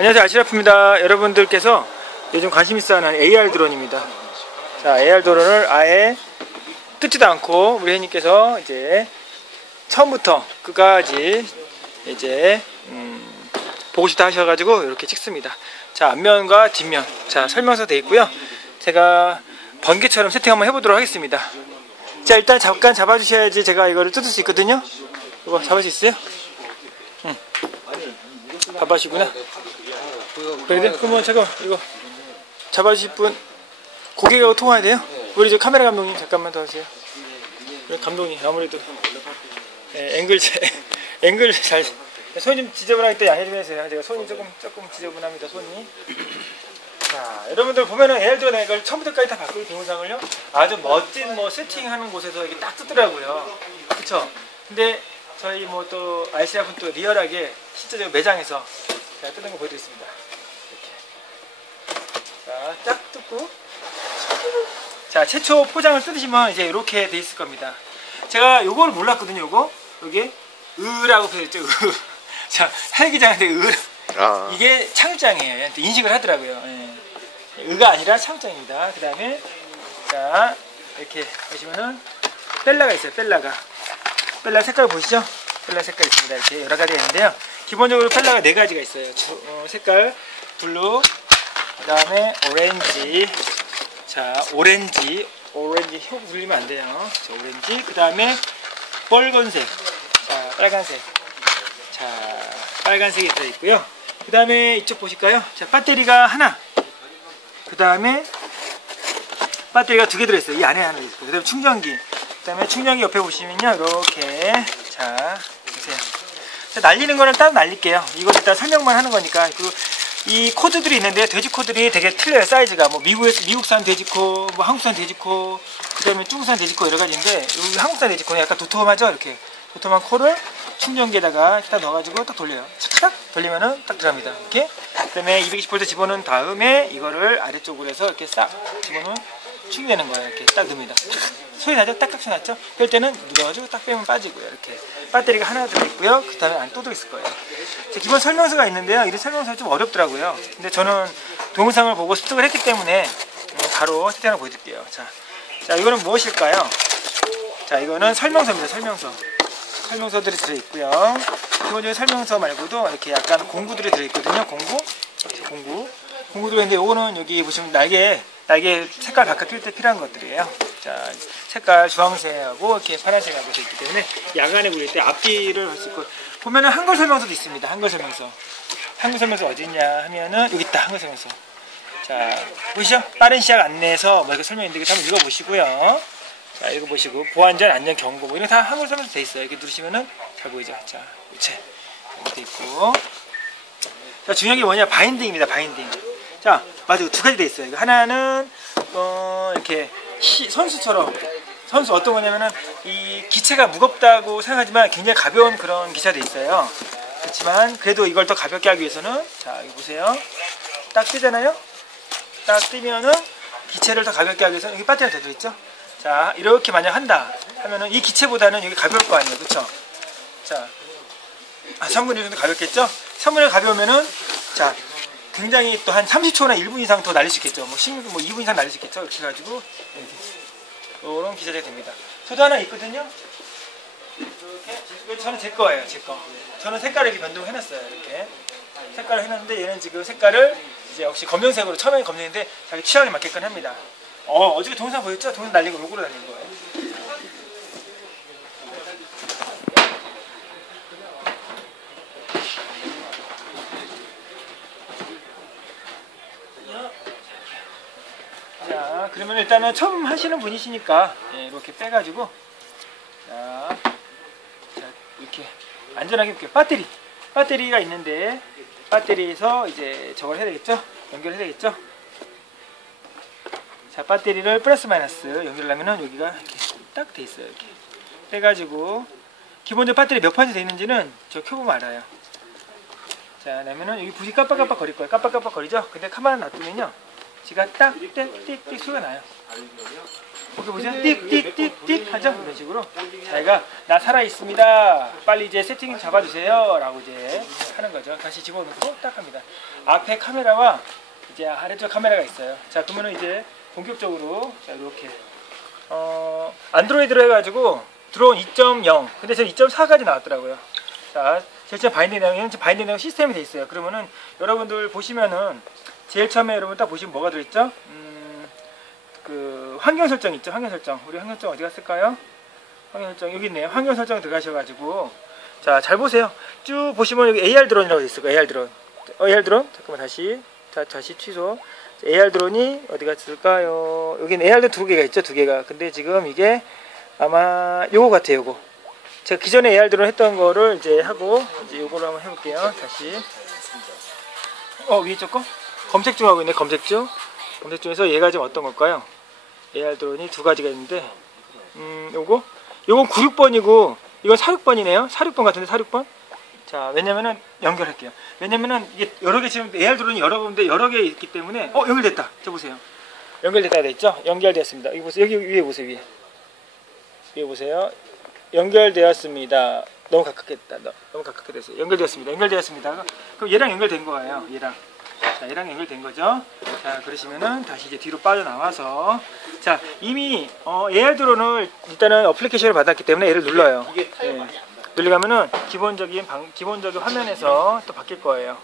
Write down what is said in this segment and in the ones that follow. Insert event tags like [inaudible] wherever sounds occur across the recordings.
안녕하세요. 아시라프입니다. 여러분들께서 요즘 관심 있어 하는 AR 드론입니다. 자 AR 드론을 아예 뜯지도 않고 우리 회님께서 이제 처음부터 끝까지 이제 음, 보고 싶다 하셔가지고 이렇게 찍습니다. 자 앞면과 뒷면. 자 설명서 돼 있고요. 제가 번개처럼 세팅 한번 해보도록 하겠습니다. 자 일단 잠깐 잡아주셔야지 제가 이거를 뜯을 수 있거든요. 이거 잡을 수 있어요? 응. 바바시구나 그래 그러면 잠깐 이거 잡아주실 분 고객하고 통화해야 돼요? 우리 저 카메라 감독님 잠깐만 더 하세요. 감독님 아무래도 네, 앵글 잘- [laughs] 앵글 잘좀 지저분하기 때문에 양해 좀 해주세요. 제가 손이 조금 조금 지저분합니다 손이. 자 여러분들 보면은 내가 이걸 처음부터까지 다 바꿀 동영상을요. 아주 멋진 뭐 세팅하는 곳에서 이게 딱 뜨더라고요. 그쵸? 근데 저희 뭐 또 아이시아 분 또 리얼하게 실제적으로 매장에서 제가 뜯은 거 보여드리겠습니다 자 딱 뜯고 자 최초 포장을 뜯으시면 이제 이렇게 돼 있을 겁니다 제가 요거를 몰랐거든요 요거 여기 으라고 표현했죠 으. [laughs] 자 헬기장인데 으 아, 이게 창장이에요. 인식을 하더라고요. 예. 의가 아니라 창장입니다. 그 다음에 자 이렇게 보시면은 벨라가 있어요. 벨라가 벨라 색깔 보시죠? 벨라 색깔 있습니다. 이렇게 여러 가지가 있는데요. 기본적으로 벨라가 네 가지가 있어요. 주- 어, 색깔 블루, 그 다음에 오렌지, 자 오렌지, 오렌지 혀 불리면 안 돼요. 자, 오렌지, 그 다음에 빨간색, 자 빨간색. 자, 빨간색이 들어있고요. 그 다음에 이쪽 보실까요? 자, 배터리가 하나. 그 다음에 배터리가 두 개 들어있어요. 이 안에 하나 있고. 그 다음에 충전기. 그 다음에 충전기 옆에 보시면요. 이렇게. 자, 보세요. 자, 날리는 거는 따로 날릴게요. 이거 일단 설명만 하는 거니까. 그리고 이 코드들이 있는데 돼지 코들이 되게 틀려요. 사이즈가. 뭐 미국에서 미국산 돼지코 뭐 한국산 돼지코 그다음에 중국산 돼지코 여러 가지인데 여기 한국산 돼지코는 약간 도톰하죠? 이렇게. 도톰한 코를 충전기에다가 딱 넣어가지고 딱 돌려요. 착착 돌리면은 딱 들어갑니다. 이렇게. 그다음에 220V 집어넣은 다음에 이거를 아래쪽으로 해서 이렇게 싹 집어넣으 면 충전되는 거예요 이렇게 딱 넣습니다 소리 나죠 딱딱 소리 났죠 그럴 때는 눌러가지고 딱 빼면 빠지고요 이렇게 배터리가 하나 들어있고요 그 다음에 안에 또 들어있을 거예요 자, 기본 설명서가 있는데요. 이 설명서가 좀 어렵더라고요. 근데 저는 동영상을 보고 습득을 했기 때문에 음, 바로 세팅을 보여드릴게요. 자, 자 이거는 무엇일까요? 자, 이거는 설명서입니다. 설명서. 설명서들이 들어있고요. 기본적인 설명서 말고도 이렇게 약간 공구들이 들어있거든요. 공구, 공구, 공구 들어있는데 이거는 여기 보시면 날개, 날개 색깔 바꿔 낄때 필요한 것들이에요. 자, 색깔 주황색하고 이렇게 파란색하고 되어 있기 때문에 야간에 부릴 때 앞뒤를 할 수 있고 보면은 한글 설명서도 있습니다. 한글 설명서. 한글 설명서 어디 있냐 하면은 여기 있다. 한글 설명서. 자, 보시죠? 빠른 시작 안내서 뭐 이렇게 설명인데 한번 읽어보시고요. 자, 읽어보시고 보안전 안전 경고 뭐 이런 거다 한글 설명서 돼 있어요. 이렇게 누르시면은 잘 보이죠? 자, 우체 이렇게 돼 있고. 자, 중요한 게 뭐냐? 바인딩입니다. 바인딩. 자, 맞아. 두 가지 돼 있어요. 하나는 어, 이렇게 시- 선수처럼 선수 어떤 거냐면은 이 기체가 무겁다고 생각하지만 굉장히 가벼운 그런 기체가 돼 있어요. 그렇지만 그래도 이걸 더 가볍게 하기 위해서는 자, 여기 보세요. 딱 뜨잖아요. 딱 뜨면은 기체를 더 가볍게 하기 위해서는 여기 배터리가 더 들어있죠. 자, 이렇게 만약 한다 하면은 이 기체보다는 여기 가벼울 거 아니에요. 그렇죠? 자, 아, 3분의 1 정도 가볍겠죠? 3분의 1 가벼우면은 자, 굉장히 또 한 30초나 1분 이상 더 날릴 수 있겠죠. 뭐 10분, 뭐 2분 이상 날릴 수 있겠죠. 이렇게 해가지고 이런 기체가 됩니다. 저도 하나 있거든요. 이렇게 저는 제 거예요, 제 거. 저는 색깔을 이렇게 변동해놨어요, 이렇게 색깔을 해놨는데 얘는 지금 색깔을 이제 역시 검정색으로 처음에는 검정인데 자기 취향에 맞게끔 합니다. 어, 어저께 동영상 보였죠? 동영상 날린 거 로고로 날린 거예요. 자, 그러면 일단은 처음 하시는 분이시니까 예, 이렇게 빼가지고 자, 자, 이렇게 안전하게 볼게요. 배터리, 배터리가 있는데 배터리에서 이제 저걸 해야 되겠죠? 연결해야 되겠죠? 자, 배터리를 플러스 마이너스 연결하면은 여기가 이렇게 딱 돼 있어요. 이렇게 빼가지고 기본적으로 배터리 몇 퍼센트 돼 있는지는 저 켜보면 알아요. 자, 그러면은 여기 불이 깜빡깜빡 거릴 거예요. 깜빡깜빡 거리죠? 근데 가만 놔두면요. 지가 딱, 띡, 띡, 띡 소리가 나요. 오케이 보세요. 띡띡띡띡 하죠. 이런 식으로 자기가 나 살아 있습니다. 빨리 이제 세팅 잡아주세요라고 이제 하는 거죠. 다시 집어넣고 딱 합니다. 앞에 카메라와 이제 아래쪽 카메라가 있어요. 자 그러면은 이제 본격적으로 자 이렇게 어 안드로이드로 해가지고 드론 2.0 근데 지금 2.4까지 나왔더라고요. 자 실제 바인딩 내용 이런 바인딩 내용 시스템이 돼 있어요. 그러면은 여러분들 보시면은 제일 처음에 여러분 딱 보시면 뭐가 들어있죠? 음, 그 환경 설정 있죠? 환경 설정. 우리 환경 설정 어디 갔을까요? 환경 설정 여기 있네요. 환경 설정 들어가셔가지고 자 잘 보세요. 쭉 보시면 여기 AR 드론이라고 돼 거예요. AR 드론. 어, AR 드론 잠깐만 다시 자 다시 취소. AR 드론이 어디 갔을까요? 여기는 AR 드론 두 개가 있죠, 두 개가. 근데 지금 이게 아마 요거 같아요, 요거. 제가 기존에 AR 드론 했던 거를 이제 하고 이제 요거를 한번 해볼게요. 다시. 어 위에 쪽 거? 검색 중 하고 있네, 검색 중. 검색 중에서 얘가 지금 어떤 걸까요? AR 드론이 두 가지가 있는데, 음, 요거? 요건 96번이고, 이건 46번이네요. 46번 같은데, 46번? 자, 왜냐면은 연결할게요. 왜냐면은 이게 여러 개 지금 AR 드론이 여러 군데 여러 개 있기 때문에 어 연결됐다. 저 보세요. 연결됐다 돼 있죠? 연결되었습니다. 여기 보세요. 여기 위에 보세요. 위에. 위에 보세요. 연결되었습니다. 너무 가깝겠다. 너- 너무 가깝게 됐어요. 연결되었습니다. 연결되었습니다. 그럼 얘랑 연결된 거예요. 얘랑. 자, 얘랑 연결된 거죠. 자, 그러시면은 다시 이제 뒤로 빠져나와서 자, 이미 어, AR 드론을 일단은 어플리케이션을 받았기 때문에 얘를 눌러요. 이게 타이어 나. 들어가면은 기본적인 방, 기본적인 화면에서 또 바뀔 거예요.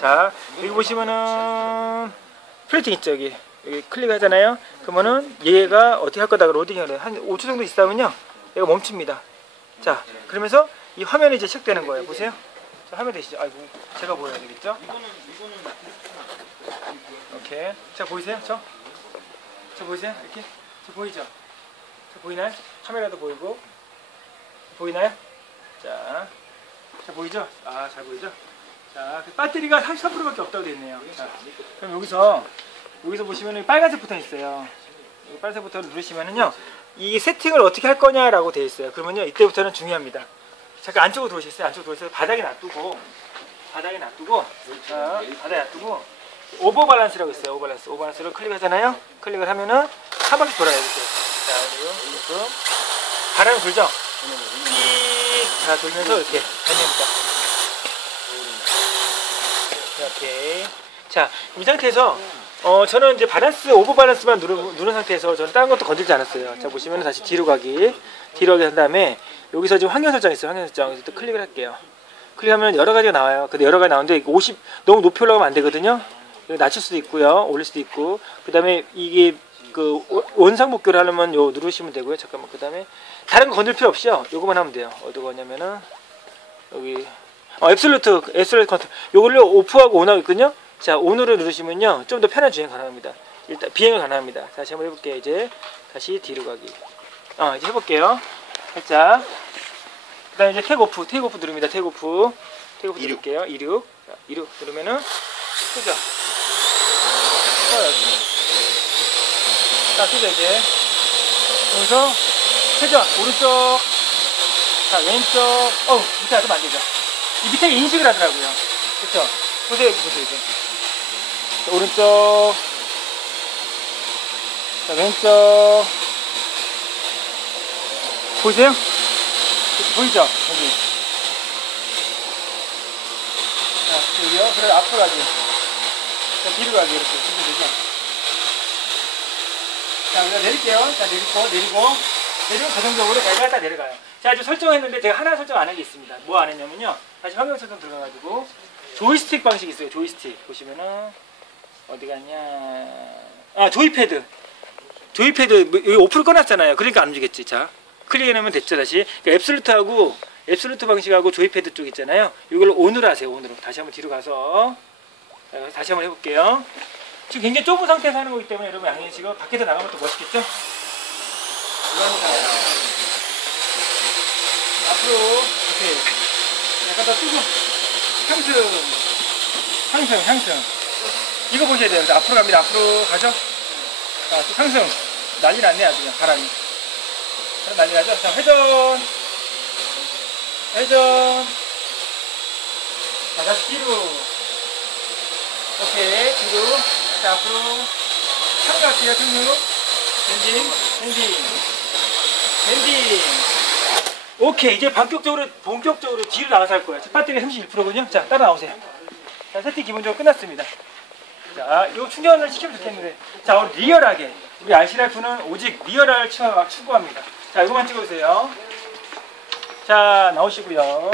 자 여기 보시면은 플레이팅 있죠 여기 여기 클릭하잖아요. 그러면은 얘가 어떻게 할 거다 로딩을 해요. 한 5초 정도 있다면요 얘가 멈춥니다. 자 그러면서 이 화면이 이제 시작되는 거예요. 보세요. 자, 화면 되시죠? 아이고 제가 보여야 되겠죠? 오케이. 자 보이세요? 저? 저 보이세요? 이렇게? 저 보이죠? 저 보이나요? 카메라도 보이고 보이나요? 자, 자 보이죠? 아 잘 보이죠? 자, 그 배터리가 33%밖에 없다고 되어 있네요. 자, 그럼 여기서 여기서 보시면은 빨간색 버튼 있어요. 이 빨간색 버튼을 누르시면은요, 이 세팅을 어떻게 할 거냐라고 되어 있어요. 그러면요, 이때부터는 중요합니다. 잠깐 안쪽으로 들어오시겠어요? 안쪽으로 들어오셔서 바닥에 놔두고 바닥에 놔두고 자, 바닥에 놔두고 오버 밸런스라고 있어요. 오버 밸런스. 오버 밸런스를 클릭하잖아요. 클릭을 하면은 한 바퀴 돌아요. 이렇게. 자, 그리고 이렇게 바람이 불죠? 삑! 자, 돌면서 이렇게 다닙니다. 이렇게. 자, 이 상태에서 어, 저는 이제 밸런스, 오버 밸런스만 누르, 누른 상태에서 저는 다른 것도 건들지 않았어요. 자, 보시면 다시 뒤로 가기. 뒤로 가기 한 다음에 여기서 지금 환경 설정 있어요. 환경 설정. 또 클릭을 할게요. 클릭하면 여러 가지가 나와요. 근데 여러 가지 나오는데 50 너무 높이 올라가면 안 되거든요. 낮출 수도 있고요. 올릴 수도 있고. 그 다음에 이게 그 원- 원상 복교를 하려면 요 누르시면 되고요. 잠깐만. 그 다음에 다른 거 건들 필요 없이요. 요거만 하면 돼요. 어디 거냐면은 여기 어, 앱솔루트 앱솔루트 컨트롤. 요걸로 오프하고 온하고 있거든요. 자, 온으로 누르시면요. 좀 더 편한 주행 가능합니다. 일단 비행을 가능합니다. 다시 한번 해 볼게요. 이제 다시 뒤로 가기. 어, 이제 해 볼게요. 살짝 그 다음에 이제 테이크오프, 테이크오프 누릅니다. 테이크오프, 테이크오프 이륙. 누를게요. 이륙, 자, 이륙 누르면은. 꺼요. 자, 끄죠 이제. 그래서 끄죠. 오른쪽, 자 왼쪽. 어, 밑에 놔두면 안 되죠. 이 밑에 인식을 하더라고요. 그렇죠. 보세요, 보세요 이제. 자, 오른쪽, 자 왼쪽. 보이세요? 보이죠? 여기. 자, 여기요. 그래 앞으로 가기. 자, 뒤로 가기. 이렇게. 이렇게 되죠? 자, 우리가 내릴게요. 자, 내리고, 내리고. 내리면 자동적으로 배가 딱 내려가요. 자, 이제 설정했는데 제가 하나 설정 안 한 게 있습니다. 뭐 안 했냐면요. 다시 화면 설정 들어가가지고 조이스틱 방식이 있어요. 조이스틱. 보시면은 어디 갔냐. 아, 조이패드. 조이패드 뭐, 여기 오프를 꺼놨잖아요. 그러니까 안 움직였지. 자, 클릭해놓으면 됐죠. 다시. 그러니까 앱솔루트하고 앱솔루트 방식하고 조이패드 쪽 있잖아요. 이걸로 온으로 하세요. 온으로. 다시 한번 뒤로 가서 자, 다시 한번 해볼게요. 지금 굉장히 좁은 상태에서 하는 거기 때문에 여러분 양해 지금 밖에서 나가면 또 멋있겠죠? 앞으로 이렇게 약간 더 뜨고 상승 상승 상승 이거 보셔야 돼요. 앞으로 갑니다. 앞으로 가죠. 자, 또 상승 난리 났네 아주 그냥 바람이 바람 난리 나죠? 자 회전 회전 자 다시 뒤로 오케이 뒤로 자 앞으로 참가할게요 등록 엔진 밴딩. 밴딩. 오케이. 이제 본격적으로, 본격적으로 뒤로 나가서 할 거예요. 배터리가 31%거든요. 자, 따라 나오세요. 자, 세팅 기본적으로 끝났습니다. 자, 이거 충전을 시키면 좋겠는데. 자, 오늘 리얼하게. 우리 RC라이프는 오직 리얼을 추- 추구합니다. 자, 이거만 찍어주세요. 자, 나오시고요.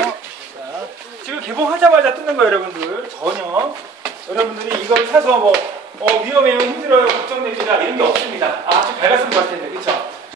자, 지금 개봉하자마자 뜯는 거예요, 여러분들. 전혀. 여러분들이 이걸 사서 뭐, 어, 위험해요, 힘들어요, 걱정됩니다. 이런 게 없습니다. 아, 좀 밝았으면 좋을 텐데, 그쵸?